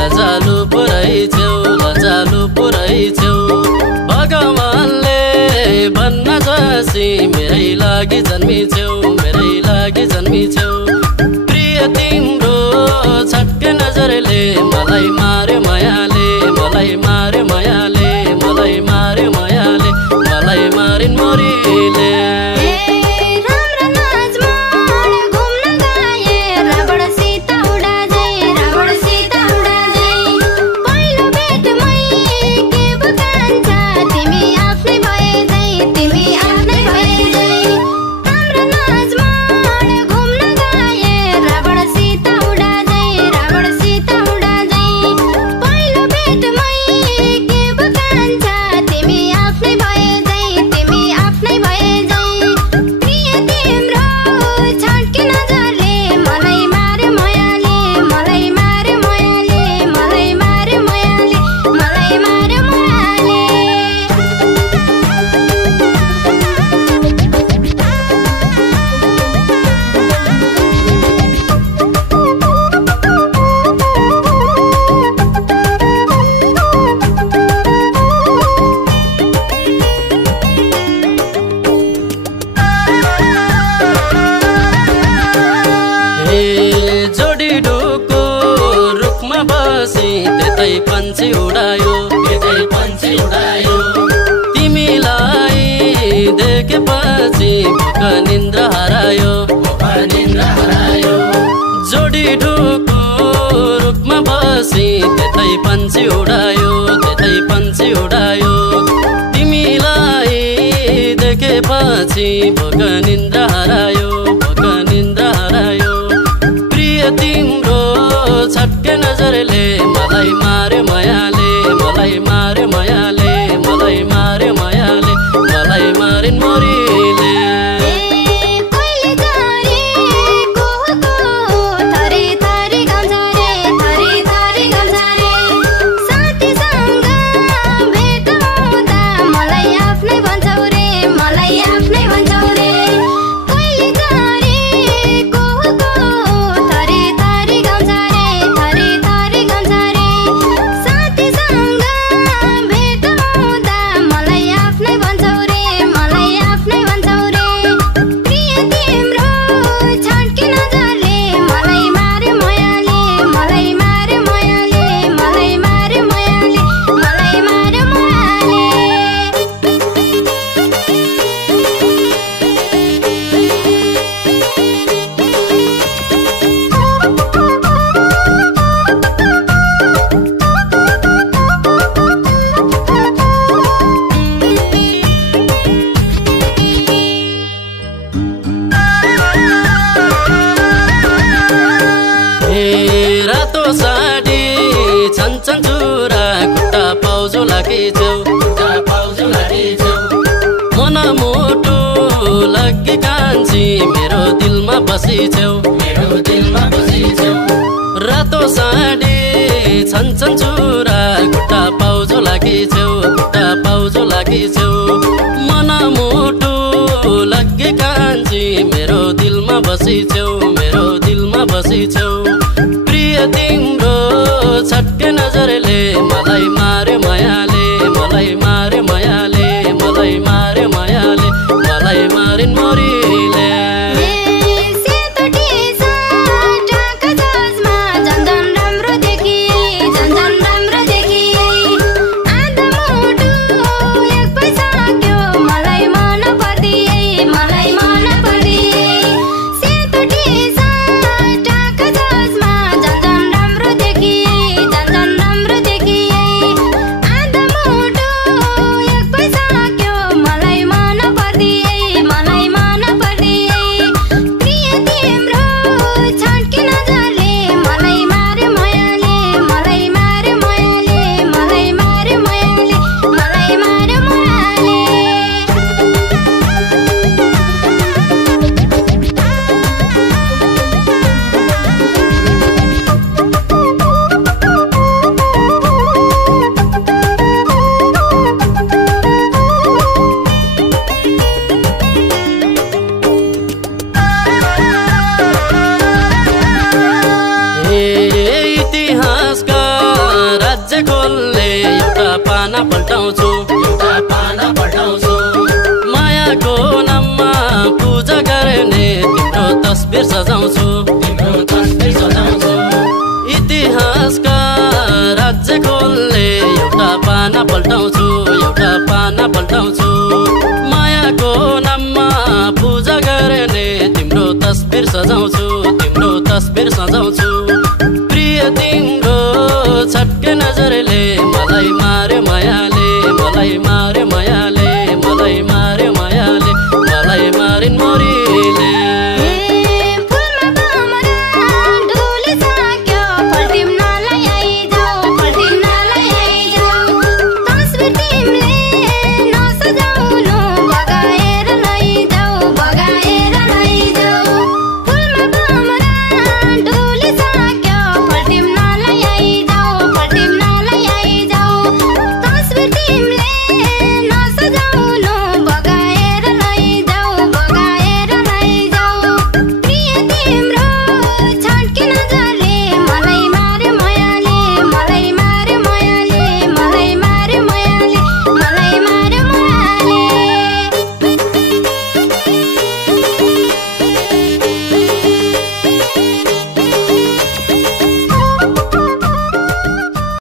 लजालु पुरै छेउ भगवानले भन्न जसी मेरै लागि जन्मिछेउ प्रिय तिम्रो छटके नजरले मलाई मार्यो मायाले मलाई मारिन् मोरीले त्यतै पन्छी उडायो तिमीलाई देखेपछि भोक निन्द्रा हरायो जोडी ढुको रुखमा बसी त्यतै पन्छी उडायो तिमीलाई देखेपछि भोक निन्द्रा हरायो प्रिय तिम्रो छटके नजरले मलाई मार्यो मायाले मलाई मारिन् मोरीले रातो साडी छन्छन् चुरा खुट्टा पाउजो लागिछौ मन मुटु लग्गी कान्छी मेरो दिलमा बसिछौ रातो साडी छन्छन् चुरा खुट्टा पाउजो लागिछौ मन मुटु लग्गी कान्छी मेरो दिलमा बसिछौ प्रिय तिम्रो छटके नजरले मलाई मार्यो मायाले मलाई मारिन् मोरीले पल्टाउँछु एउटा पाना पल्टाउँछु मायाको नाममा पूजा गर्ने तिम्रो तस्बिर सजाउँछु इतिहासका राज्य खोल्ने एउटा पाना पल्टाउँछु एउटा पाना पल्टाउँछु मायाको नाममा पूजा गर्ने तिम्रो तस्बिर सजाउँछु प्रिय तिम्रो छट्के नजरले